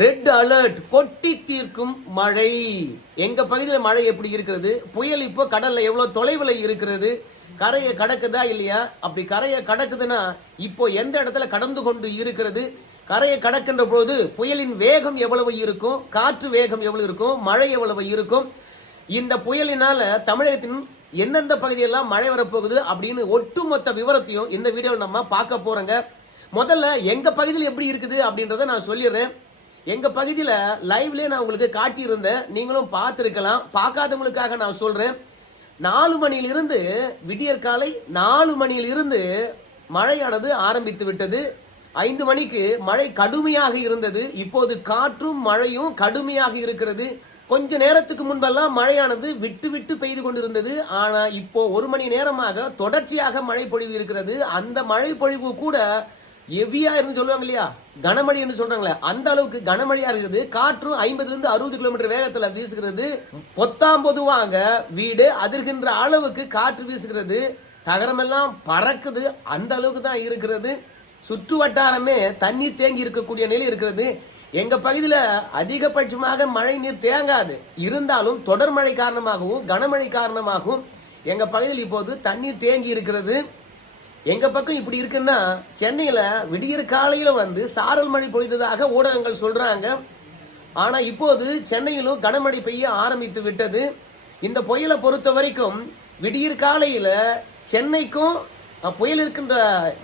Red alert கொட்டி தீர்க்கும் மழை. எங்க பகுதியில் மழை எப்படி இருக்கிறது? புயல் இப்போ கடல்ல எவ்வளவு தொலைவில் இருக்கிறது? கரையை கடக்குதா இல்லையா? அப்படி கரையை கடக்குதுன்னா இப்போ எந்த இடத்துல கடந்து கொண்டு இருக்கிறது? கரையை கடக்கின்ற போது புயலின் வேகம் எவ்வளவு இருக்கும்? காற்று வேகம் எவ்வளவு இருக்கும்? மழை எவ்வளவு இருக்கும்? இந்த புயலினால தமிழகத்தின் எந்தெந்த பகுதியெல்லாம் மழை வரப்போகுது அப்படின்னு ஒட்டுமொத்த விவரத்தையும் இந்த வீடியோவில் நம்ம பார்க்க போறோங்க. முதல்ல எங்க பகுதியில் எப்படி இருக்குது அப்படின்றத நான் சொல்லிடுறேன். எங்க பகுதியில லைவ்லயே நான் உங்களுக்கு காட்டியிருந்தேன். நீங்களும் பார்த்துருக்கலாம். பார்க்காதவங்களுக்காக நான் சொல்றேன். நாலு மணியிலிருந்து விடியற் காலை நாலு மணியிலிருந்து மழையானது ஆரம்பித்து விட்டது. ஐந்து மணிக்கு மழை கடுமையாக இருந்தது. இப்போது காற்றும் மழையும் கடுமையாக இருக்கிறது. கொஞ்ச நேரத்துக்கு முன்பெல்லாம் மழையானது விட்டு விட்டு பெய்து கொண்டிருந்தது. ஆனால் இப்போ ஒரு மணி நேரமாக தொடர்ச்சியாக மழை பொழிவு இருக்கிறது. அந்த மழை பொழிவு கூட எவியா இருந்து சொல்லுவாங்க இல்லையா? கனமழை என்று சொல்றாங்களே அந்த அளவுக்கு கனமழையா இருக்குது. காற்றும் ஐம்பதுல இருந்து அறுபது கிலோமீட்டர் வேகத்துல வீசுகிறது. பொத்தாம் பொதுவாங்க வீடு அதிர்கின்ற அளவுக்கு காற்று வீசுகிறது. தகரமெல்லாம் பறக்குது. அந்த அளவுக்கு தான் இருக்கிறது. சுற்று வட்டாரமே தண்ணீர் தேங்கி இருக்கக்கூடிய நிலை இருக்கிறது. எங்க பகுதியில் அதிகபட்சமாக மழை நீர் தேங்காது. இருந்தாலும் தொடர் மழை காரணமாகவும் கனமழை காரணமாகவும் எங்க பகுதியில் இப்போது தண்ணீர் தேங்கி இருக்கிறது. எங்க பக்கம் இப்படி இருக்குன்னா சென்னையில விடியற் காலையில வந்து சாரல் மழை பொழிந்ததாக ஊடகங்கள் சொல்றாங்க. ஆனா இப்போது சென்னையிலும் கனமழை பெய்ய ஆரம்பித்து விட்டது. இந்த புயலை பொறுத்த வரைக்கும் விடியற் காலையில சென்னைக்கும் புயல் இருக்கின்ற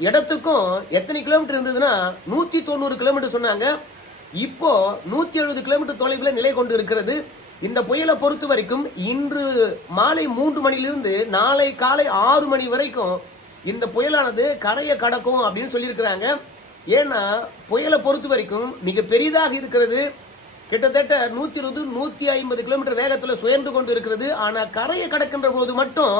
இடத்துக்கும் எத்தனை கிலோமீட்டர் இருந்ததுன்னா நூத்தி தொண்ணூறு கிலோமீட்டர் சொன்னாங்க. இப்போ நூத்தி எழுபது கிலோமீட்டர் தொலைவில் நிலை கொண்டு இருக்கிறது. இந்த புயலை பொறுத்த வரைக்கும் இன்று மாலை மூன்று மணிலிருந்து நாளை காலை ஆறு மணி வரைக்கும் இந்த புயலானது கரையை கடக்கும் அப்படின்னு சொல்லியிருக்கிறாங்க. ஏன்னா புயலை பொறுத்த வரைக்கும் மிக பெரிதாக இருக்கிறது. கிட்டத்தட்ட நூற்றி இருபது நூற்றி ஐம்பது கிலோமீட்டர் வேகத்தில் சுயன்று கொண்டு இருக்கிறது. ஆனால் கரையை கடக்கின்ற போது மட்டும்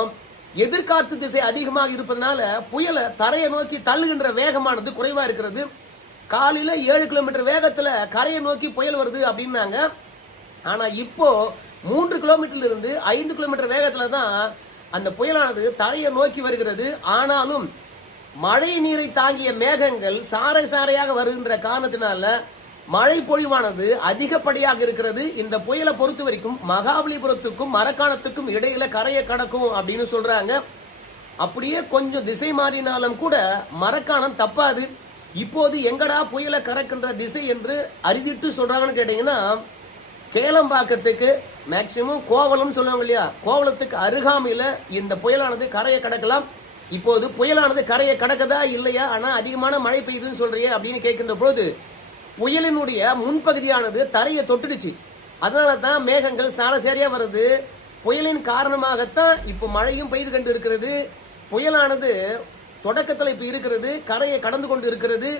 எதிர்காத்து திசை அதிகமாக இருப்பதனால புயலை தரையை நோக்கி தள்ளுகின்ற வேகமானது குறைவாக இருக்கிறது. காலையில் ஏழு கிலோமீட்டர் வேகத்தில் கரையை நோக்கி புயல் வருது அப்படின்னாங்க. ஆனால் இப்போ மூன்று கிலோமீட்டர்லேருந்து ஐந்து கிலோமீட்டர் வேகத்தில் தான் அந்த புயலானது தரையை நோக்கி வருகிறது. ஆனாலும் மழை நீரை தாங்கிய மேகங்கள் சாறை சாறையாக வருகின்ற காரணத்தினால மழை பொழிவானது அதிகப்படியாக இருக்கிறது. இந்த புயலை பொறுத்த வரைக்கும் மகாபலிபுரத்துக்கும் மரக்காணத்துக்கும் இடையில கரையை கடக்கும் அப்படின்னு சொல்றாங்க. அப்படியே கொஞ்சம் திசை மாறினாலும் கூட மரக்காணம் தப்பாது. இப்போது எங்கடா புயலை கறக்கின்ற திசை என்று அறிவிட்டு சொல்றாங்கன்னு கேட்டீங்கன்னா கேளம்பாக்கத்துக்கு மேக்சிமம் கோவலம் சொல்லுவாங்க இல்லையா? கோவலத்துக்கு அருகாமையில் இந்த புயலானது கரையை கடக்கலாம். இப்போது புயலானது கரையை கடக்குதா இல்லையா? ஆனால் அதிகமான மழை பெய்யுதுன்னு சொல்றியே அப்படின்னு கேட்கின்ற போது புயலினுடைய முன்பகுதியானது தரையை தொட்டுடுச்சு. அதனால தான் மேகங்கள் சாரசேரியா வருது. புயலின் காரணமாகத்தான் இப்போ மழையும் பெய்து கொண்டு இருக்கிறது. புயலானது தொடக்கத்தில் இப்போ இருக்கிறது கரையை கடந்து கொண்டு இருக்கிறது.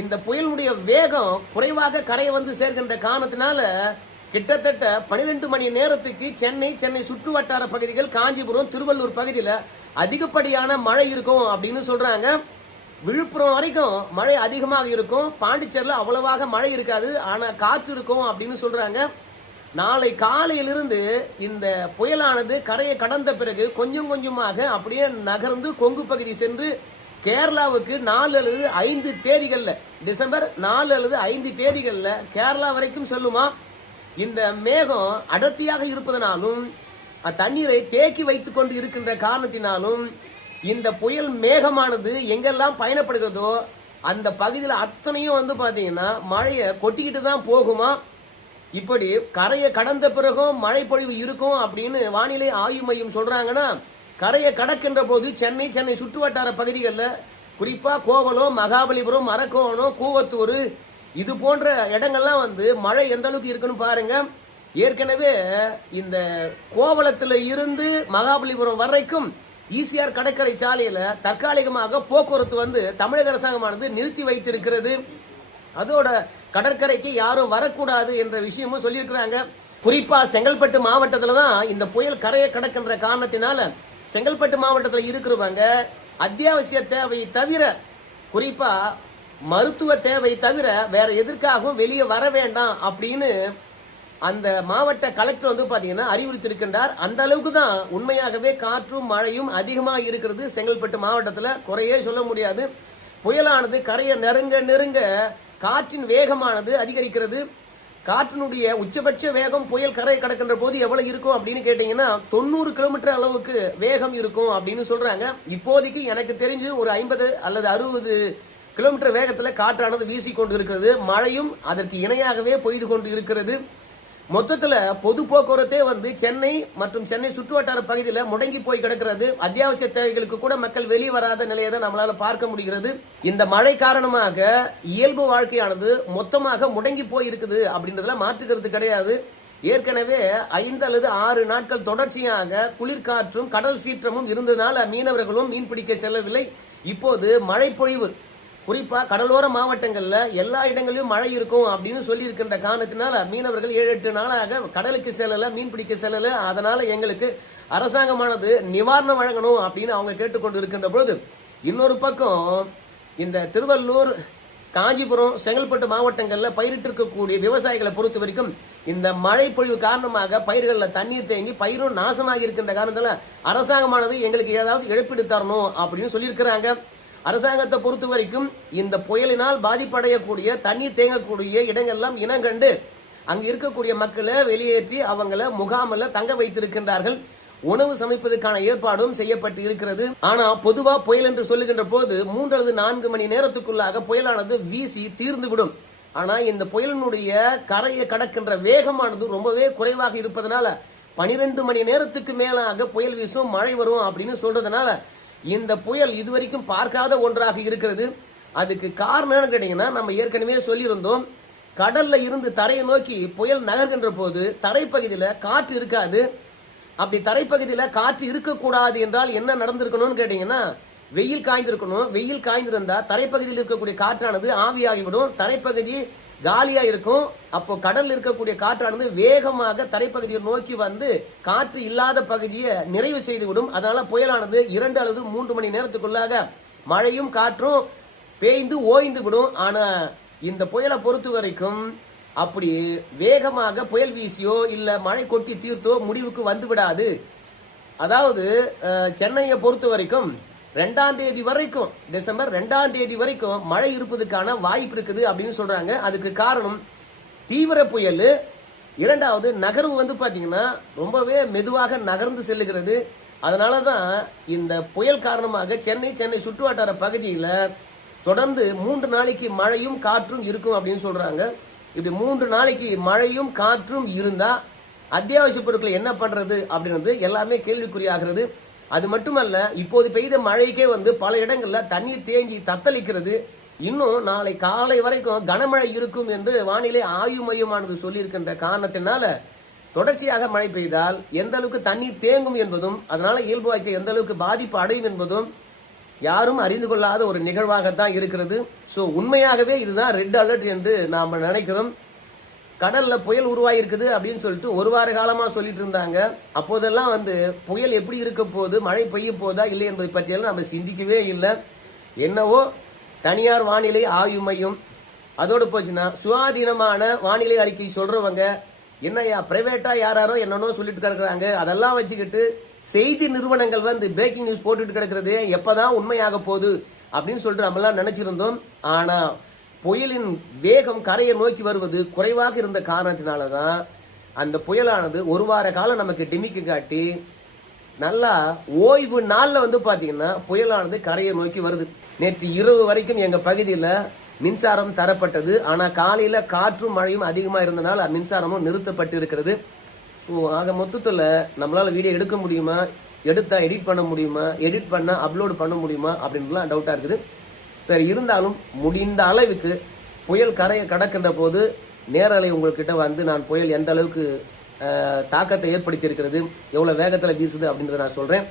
இந்த புயலுடைய வேகம் குறைவாக கரையை வந்து சேர்க்கின்ற காரணத்தினால கிட்டத்தட்ட பன்னிரெண்டு மணி நேரத்துக்கு சென்னை சென்னை சுற்று வட்டார பகுதிகள் காஞ்சிபுரம் திருவள்ளூர் பகுதியில் அதிகப்படியான மழை இருக்கும் அப்படின்னு சொல்றாங்க. விழுப்புரம் வரைக்கும் மழை அதிகமாக இருக்கும். பாண்டிச்சேரியில் அவ்வளவாக மழை இருக்காது. ஆனால் காற்று இருக்கும் அப்படின்னு சொல்றாங்க. நாளை காலையிலிருந்து இந்த புயலானது கரையை கடந்த பிறகு கொஞ்சம் கொஞ்சமாக அப்படியே நகர்ந்து கொங்கு பகுதி சென்று கேரளாவுக்கு நாலு அல்லது ஐந்து தேதிகளில் டிசம்பர் நாலு அல்லது ஐந்து தேதிகளில் கேரளா வரைக்கும் செல்லுமா? இந்த மேகம் அடர்த்தியாக இருப்பதனாலும் தண்ணீரை தேக்கி வைத்துக் கொண்டு இருக்கின்ற காரணத்தினாலும் இந்த புயல் மேகமானது எங்கெல்லாம் பயணப்படுகிறதோ அந்த பகுதியில் அத்தனையும் வந்து பார்த்தீங்கன்னா மழையை கொட்டிக்கிட்டு தான் போகுமா? இப்படி கரையை கடந்த பிறகும் மழை பொழிவு இருக்கும் அப்படின்னு வானிலை ஆய்வு மையம் சொல்றாங்கன்னா கரையை கடக்கின்ற போது சென்னை சென்னை சுற்றுவட்டார பகுதிகளில் குறிப்பாக கோவலம் மகாபலிபுரம் மரக்கோணம் கூவத்தூர் இது போன்ற இடங்கள்லாம் வந்து மழை எந்த அளவுக்கு இருக்குன்னு பாருங்க. ஏற்கனவே இந்த கோவளத்தில் இருந்து மகாபலிபுரம் வரைக்கும் ஈசிஆர் கடற்கரை சாலையில தற்காலிகமாக போக்குவரத்து வந்து தமிழக அரசாங்கமானது நிறுத்தி வைத்திருக்கிறது. அதோட கடற்கரைக்கு யாரும் வரக்கூடாது என்ற விஷயமும் சொல்லியிருக்கிறாங்க. குறிப்பா செங்கல்பட்டு மாவட்டத்துல தான் இந்த புயல் கரையை கடக்கின்ற காரணத்தினால செங்கல்பட்டு மாவட்டத்தில் இருக்கிறவங்க அத்தியாவசிய தேவை தவிர குறிப்பா மருத்துவ தேவை தவிர வேற எதற்காகவும் வெளியே வர வேண்டாம் அப்படின்னு அந்த மாவட்ட கலெக்டர் வந்து பாத்தீங்கன்னா அறிவுறுத்திருக்கின்றார் அந்த அளவுக்கு தான் உண்மையாகவே காற்றும் மழையும் அதிகமாக இருக்கிறது. செங்கல்பட்டு மாவட்டத்தில் குறையே சொல்ல முடியாது. புயலானது கரையை நெருங்க நெருங்க காற்றின் வேகமானது அதிகரிக்கிறது. காற்றினுடைய உச்சபட்ச வேகம் புயல் கரையை கடக்கின்ற போது எவ்வளவு இருக்கும் அப்படின்னு கேட்டீங்கன்னா தொண்ணூறு கிலோமீட்டர் அளவுக்கு வேகம் இருக்கும் அப்படின்னு சொல்றாங்க. இப்போதைக்கு எனக்கு தெரிஞ்சு ஒரு ஐம்பது அல்லது அறுபது கிலோமீட்டர் வேகத்தில் காற்றானது வீசிக்கொண்டு இருக்கிறது மழையும் அதற்கு இணையாகவே பொய்து கொண்டு இருக்கிறது மொத்தத்தில் பொது போக்குவரத்தே வந்து சென்னை மற்றும் சென்னை சுற்றுவட்டார பகுதியில் முடங்கி போய் கிடக்கிறது. அத்தியாவசிய தேவைகளுக்கு கூட மக்கள் வெளியே வராத நிலையை தான் நம்மளால் பார்க்க முடிகிறது. இந்த மழை காரணமாக இயல்பு வாழ்க்கையானது மொத்தமாக முடங்கி போய் இருக்குது அப்படின்றதுல மாற்றுக்கிறது கிடையாது. ஏற்கனவே ஐந்து அல்லது ஆறு நாட்கள் தொடர்ச்சியாக குளிர்காற்றும் கடல் சீற்றமும் இருந்ததுனால மீனவர்களும் மீன் பிடிக்க செல்லவில்லை. இப்போது மழை குறிப்பாக கடலோர மாவட்டங்களில் எல்லா இடங்களிலும் மழை இருக்கும் அப்படின்னு சொல்லியிருக்கின்ற காரணத்தினால மீனவர்கள் ஏழு எட்டு நாளாக கடலுக்கு செல்லலை மீன் பிடிக்க செல்லல. அதனால் எங்களுக்கு அரசாங்கமானது நிவாரணம் வழங்கணும் அப்படின்னு அவங்க கேட்டுக்கொண்டு இருக்கின்ற பொழுது இன்னொரு பக்கம் இந்த திருவள்ளூர் காஞ்சிபுரம் செங்கல்பட்டு மாவட்டங்களில் பயிரிட்டிருக்கக்கூடிய விவசாயிகளை பொறுத்த வரைக்கும் இந்த மழை பொழிவு காரணமாக பயிர்களில் தண்ணீர் தேங்கி பயிரும் நாசமாக இருக்கின்ற காரணத்தில் அரசாங்கமானது எங்களுக்கு ஏதாவது இழப்பீடு தரணும் அப்படின்னு சொல்லியிருக்கிறாங்க. அரசாங்கத்தை பொறுத்த வரைக்கும் இந்த புயலினால் பாதிப்படையக்கூடிய தண்ணீர் தேங்கக்கூடிய இடங்கள்லாம் இனங்கண்டு அங்கு இருக்கக்கூடிய மக்களை வெளியேற்றி அவங்கள முகாமில் தங்க வைத்திருக்கின்றார்கள். உணவு சமைப்பதற்கான ஏற்பாடும் செய்யப்பட்டு இருக்கிறது. ஆனா பொதுவா புயல் என்று சொல்லுகின்ற போது மூன்றாவது நான்கு மணி நேரத்துக்குள்ளாக புயலானது வீசி தீர்ந்து விடும் ஆனா இந்த புயலினுடைய கரையை கடக்கின்ற வேகமானது ரொம்பவே குறைவாக இருப்பதனால பனிரெண்டு மணி நேரத்துக்கு மேலாக புயல் வீசும் மழை வரும் அப்படின்னு சொல்றதுனால இந்த புயல் இதுவரைக்கும் பார்க்காத ஒன்றாக இருக்கிறது. அதுக்கு காரணம் என்னன்னு கேட்டீங்கன்னா நம்ம ஏற்கனவே சொல்லியிருந்தோம் கடல்ல இருந்து தரையை நோக்கி புயல் நகர்கின்ற போது தரைப்பகுதியில் காற்று இருக்காது. அப்படி தரைப்பகுதியில் காற்று இருக்கக்கூடாது என்றால் என்ன நடந்திருக்கணும்னு கேட்டீங்கன்னா வெயில் காய்ந்திருக்கணும். வெயில் காய்ந்திருந்தா தரைப்பகுதியில் இருக்கக்கூடிய காற்றானது ஆவியாகிவிடும். தரைப்பகுதி காலியா இருக்கும். அப்போ கடல் இருக்கக்கூடிய காற்றானது வேகமாக தரைப்பகுதியை நோக்கி வந்து காற்று இல்லாத பகுதியை நிறைவு செய்துவிடும். அதனால புயலானது இரண்டு அல்லது மூன்று மணி நேரத்துக்குள்ளாக மழையும் காற்றும் பேய்ந்து ஓய்ந்து விடும் ஆனா இந்த புயலை பொறுத்த வரைக்கும் அப்படி வேகமாக புயல் வீசியோ இல்ல மழை கொட்டி தீர்த்தோ முடிவுக்கு வந்து விடாது அதாவது சென்னையை பொறுத்த வரைக்கும் ரெண்டாம் தேதி வரைக்கும் டிசம்பர் ரெண்டாம் தேதி வரைக்கும் மழை இருப்பதுக்கான வாய்ப்பு இருக்குது அப்படின்னு சொல்றாங்க. அதுக்கு காரணம் தீவிர புயல். இரண்டாவது நகர்வு வந்து பார்த்தீங்கன்னா ரொம்பவே மெதுவாக நகர்ந்து செல்லுகிறது. அதனால தான் இந்த புயல் காரணமாக சென்னை சென்னை சுற்றுவட்டார பகுதியில் தொடர்ந்து மூன்று நாளைக்கு மழையும் காற்றும் இருக்கும் அப்படின்னு சொல்றாங்க. இப்படி மூன்று நாளைக்கு மழையும் காற்றும் இருந்தால் அத்தியாவசிய பொருட்களை என்ன பண்ணுறது அப்படின்றது எல்லாமே கேள்விக்குறியாகிறது. அது மட்டுமல்ல இப்போது பெய்த மழைக்கே வந்து பல இடங்களில் தண்ணீர் தேங்கி தத்தளிக்கிறது. இன்னும் நாளை காலை வரைக்கும் கனமழை இருக்கும் என்று வானிலை ஆய்வு மையமானது சொல்லியிருக்கின்ற காரணத்தினால தொடர்ச்சியாக மழை பெய்தால் எந்த அளவுக்கு தண்ணீர் தேங்கும் என்பதும் அதனால இயல்பு வாழ்க்கை எந்த அளவுக்கு பாதிப்பு அடையும் என்பதும் யாரும் அறிந்து கொள்ளாத ஒரு நிகழ்வாகத்தான் இருக்கிறது. ஸோ உண்மையாகவே இதுதான் ரெட் அலர்ட் என்று நாம் நினைக்கிறோம். கடல்ல புயல் உருவாயிருக்குது அப்படின்னு சொல்லிட்டு ஒரு வார காலமா சொல்லிட்டு இருந்தாங்க. அப்போதெல்லாம் வந்து புயல் எப்படி இருக்க போகுது மழை பெய்ய போதா இல்லை என்பதை பற்றியெல்லாம் நம்ம சிந்திக்கவே இல்லை. என்னவோ தனியார் வானிலை ஆய்வு மையம். அதோடு போச்சுன்னா சுயாதீனமான வானிலை அறிக்கை சொல்றவங்க என்னையா பிரைவேட்டா யாராரோ என்னன்னோ சொல்லிட்டு கிடக்குறாங்க. அதெல்லாம் வச்சுக்கிட்டு செய்தி நிறுவனங்கள் வந்து பிரேக்கிங் நியூஸ் போட்டுட்டு கிடக்கிறது எப்பதான் உண்மையாக போகுது அப்படின்னு சொல்லிட்டு நம்மளாம் நினைச்சிருந்தோம். ஆனா புயலின் வேகம் கரையை நோக்கி வருவது குறைவாக இருந்த காரணத்தினால தான் அந்த புயலானது ஒரு வார காலம் நமக்கு டிமிக்கு காட்டி நல்லா ஓய்வு நாளில் வந்து பார்த்தீங்கன்னா புயலானது கரையை நோக்கி வருது. நேற்று இரவு வரைக்கும் எங்கள் பகுதியில் மின்சாரம் தரப்பட்டது. ஆனால் காலையில் காற்றும் மழையும் அதிகமாக இருந்தனால் மின்சாரமும் நிறுத்தப்பட்டு இருக்கிறது. ஸோ ஆக மொத்தத்தில் நம்மளால் வீடியோ எடுக்க முடியுமா? எடுத்தால் எடிட் பண்ண முடியுமா? எடிட் பண்ணால் அப்லோடு பண்ண முடியுமா? அப்படின்லாம் டவுட்டாக இருக்குது. சரி இருந்தாலும் முடிந்த அளவுக்கு புயல் கரையை கடக்கின்ற போது நேரலை உங்கள்கிட்ட வந்து நான் புயல் எந்த அளவுக்கு தாக்கத்தை ஏற்படுத்தியிருக்கிறது எவ்வளோ வேகத்தில் வீசுது அப்படின்றத நான் சொல்கிறேன்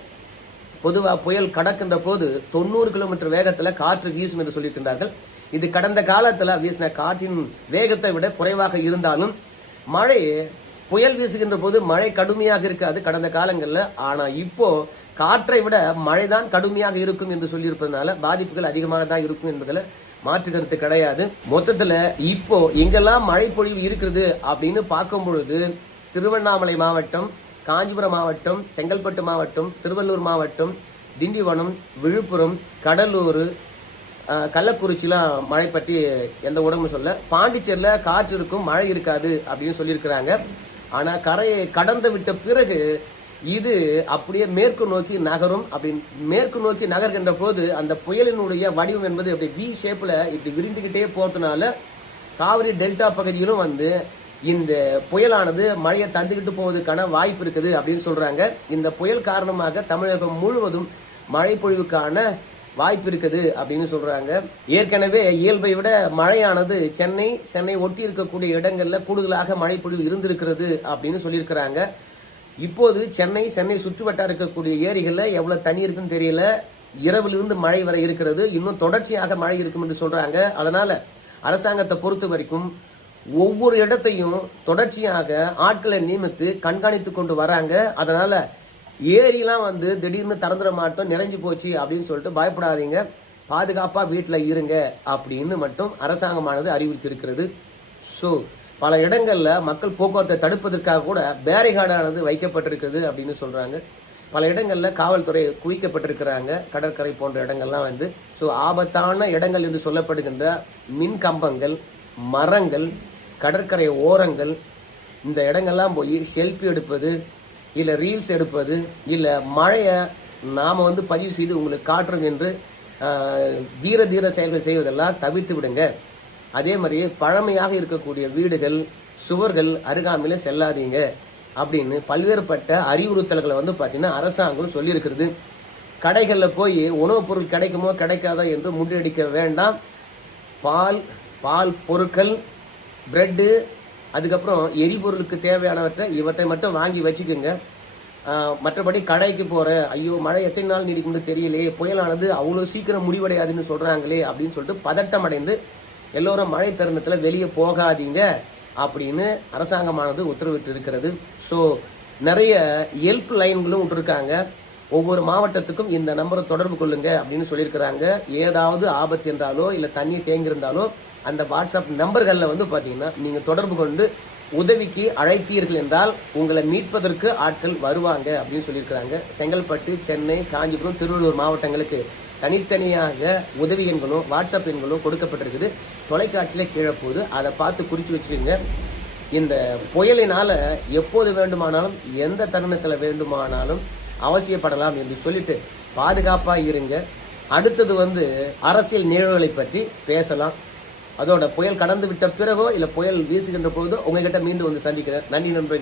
பொதுவாக புயல் கடக்கின்ற போது தொண்ணூறு கிலோமீட்டர் வேகத்தில் காற்று வீசும் என்று சொல்லியிருக்கின்றார்கள். இது கடந்த காலத்தில் வீசின காற்றின் வேகத்தை விட குறைவாக இருந்தாலும் மழை புயல் வீசுகின்ற போது மழை கடுமையாக இருக்காது கடந்த காலங்களில். ஆனால் இப்போ காற்றை விட மழைதான் கடுமையாக இருக்கும் என்று சொல்லியிருப்பதனால பாதிப்புகள் அதிகமாக தான் இருக்கும் என்பதில் மாற்று கருத்து கிடையாது. மொத்தத்தில் இப்போ எங்கெல்லாம் மழை பொழிவு இருக்கிறது அப்படின்னு பார்க்கும் பொழுது திருவண்ணாமலை மாவட்டம் காஞ்சிபுரம் மாவட்டம் செங்கல்பட்டு மாவட்டம் திருவள்ளூர் மாவட்டம் திண்டிவனம் விழுப்புரம் கடலூர் கள்ளக்குறிச்சிலாம் மழை பற்றி எந்த உடம்பு சொல்ல பாண்டிச்சேரியில் காற்று இருக்கும் மழை இருக்காது அப்படின்னு சொல்லியிருக்கிறாங்க. ஆனால் கரையை கடந்து விட்ட பிறகு இது அப்படியே மேற்கு நோக்கி நகரும். அப்படி மேற்கு நோக்கி நகர்கின்ற போது அந்த புயலினுடைய வடிவம் என்பது அப்படி வி ஷேப்பில் இப்படி விரிந்துக்கிட்டே போகிறதுனால காவிரி டெல்டா பகுதியிலும் வந்து இந்த புயலானது மழையை தந்துக்கிட்டு போவதற்கான வாய்ப்பு இருக்குது அப்படின்னு சொல்கிறாங்க இந்த புயல் காரணமாக தமிழகம் முழுவதும் மழை பொழிவுக்கான வாய்ப்பு இருக்குது அப்படின்னு சொல்கிறாங்க ஏற்கனவே இயல்பை விட மழையானது சென்னை சென்னை ஒட்டி இருக்கக்கூடிய இடங்களில் கூடுதலாக மழை பொழிவு இருந்திருக்கிறது அப்படின்னு சொல்லியிருக்கிறாங்க. இப்போது சென்னை சென்னை சுற்றுவட்டார இருக்கக்கூடிய ஏரிகளில் எவ்வளவு தண்ணி இருக்குன்னு தெரியல. இரவிலிருந்து மழை வரை இருக்கிறது. இன்னும் தொடர்ச்சியாக மழை இருக்கும் என்று சொல்றாங்க. அதனால அரசாங்கத்தை பொறுத்த வரைக்கும் ஒவ்வொரு இடத்தையும் தொடர்ச்சியாக ஆட்களை நியமித்து கண்காணித்து கொண்டு வராங்க. அதனால ஏரிலாம் வந்து திடீர்னு திறந்துட மாட்டோம் நிறைஞ்சு போச்சு அப்படின்னு சொல்லிட்டு பயப்படாதீங்க. பாதுகாப்பாக வீட்டில் இருங்க அப்படின்னு மட்டும் அரசாங்கமானது அறிவுறுத்தியிருக்கிறது. ஸோ பல இடங்களில் மக்கள் போக்குவரத்தை தடுப்பதற்காக கூட பேரிகார்டானது வைக்கப்பட்டிருக்குது அப்படின்னு சொல்கிறாங்க பல இடங்களில் காவல்துறை குவிக்கப்பட்டிருக்கிறாங்க. கடற்கரை போன்ற இடங்கள்லாம் வந்து ஸோ ஆபத்தான இடங்கள் என்று சொல்லப்படுகின்ற மின் கம்பங்கள் மரங்கள் கடற்கரை ஓரங்கள் இந்த இடங்கள்லாம் போய் செல்ஃபி எடுப்பது இல்லை ரீல்ஸ் எடுப்பது இல்லை மழையை நாம் வந்து பதிவு செய்து உங்களுக்கு காட்டுறோம் என்று வீர தீர செயல்கள் செய்வதெல்லாம் தவிர்த்து விடுங்க. அதே மாதிரி பழமையாக இருக்கக்கூடிய வீடுகள் சுவர்கள் அருகாமையில் செல்லாதீங்க அப்படின்னு பல்வேறுபட்ட அறிவுறுத்தல்களை வந்து பார்த்தீங்கன்னா அரசாங்கம் சொல்லியிருக்கிறது. கடைகளில் போய் உணவுப் பொருள் கிடைக்குமோ கிடைக்காதா என்று முன்னெடுக்க வேண்டாம். பால் பால் பொருட்கள் பிரெட்டு அதுக்கப்புறம் எரிபொருளுக்கு தேவையானவற்றை இவற்றை மட்டும் வாங்கி வச்சுக்கோங்க. மற்றபடி கடைக்கு போகிற ஐயோ மழை எத்தனை நாள் நீடிக்கும்னு தெரியலையே புயலானது அவ்வளோ சீக்கிரம் முடிவடையாதுன்னு சொல்கிறாங்களே அப்படின்னு சொல்லிட்டு பதட்டம் அடைந்து எல்லோரும் மழை தருணத்தில் வெளியே போகாதீங்க அப்படின்னு அரசாங்கமானது உத்தரவிட்டு இருக்கிறது ஸோ நிறைய ஹெல்ப் லைன்களும் விட்டுருக்காங்க. ஒவ்வொரு மாவட்டத்துக்கும் இந்த நம்பரை தொடர்பு கொள்ளுங்க அப்படின்னு சொல்லியிருக்கிறாங்க. ஏதாவது ஆபத்து என்றாலோ இல்லை தண்ணி தேங்கியிருந்தாலோ அந்த வாட்ஸ்அப் நம்பர்களில் வந்து பார்த்தீங்கன்னா நீங்கள் தொடர்பு கொண்டு உதவிக்கு அழைத்தீர்கள் என்றால் உங்களை மீட்பதற்கு ஆட்கள் வருவாங்க அப்படின்னு சொல்லியிருக்கிறாங்க. செங்கல்பட்டு சென்னை காஞ்சிபுரம் திருவள்ளூர் மாவட்டங்களுக்கு தனித்தனியாக உதவி எண்களும் வாட்ஸ்அப் எண்களும் கொடுக்கப்பட்டிருக்குது. தொலைக்காட்சியில் கீழே போகுது. அதை பார்த்து குறித்து வச்சுக்கோங்க. இந்த புயலினால் எப்போது வேண்டுமானாலும் எந்த தருணத்தில் வேண்டுமானாலும் அவசியப்படலாம் என்று சொல்லிட்டு பாதுகாப்பாக இருங்க. அடுத்தது வந்து அரசியல் நிகழ்வுகளை பற்றி பேசலாம். அதோட புயல் கடந்து விட்ட பிறகோ இல்லை புயல் வீசுகின்ற பொழுதோ உங்ககிட்ட மீண்டும் வந்து சந்திக்கிறேன். நன்றி நண்பர்கள்.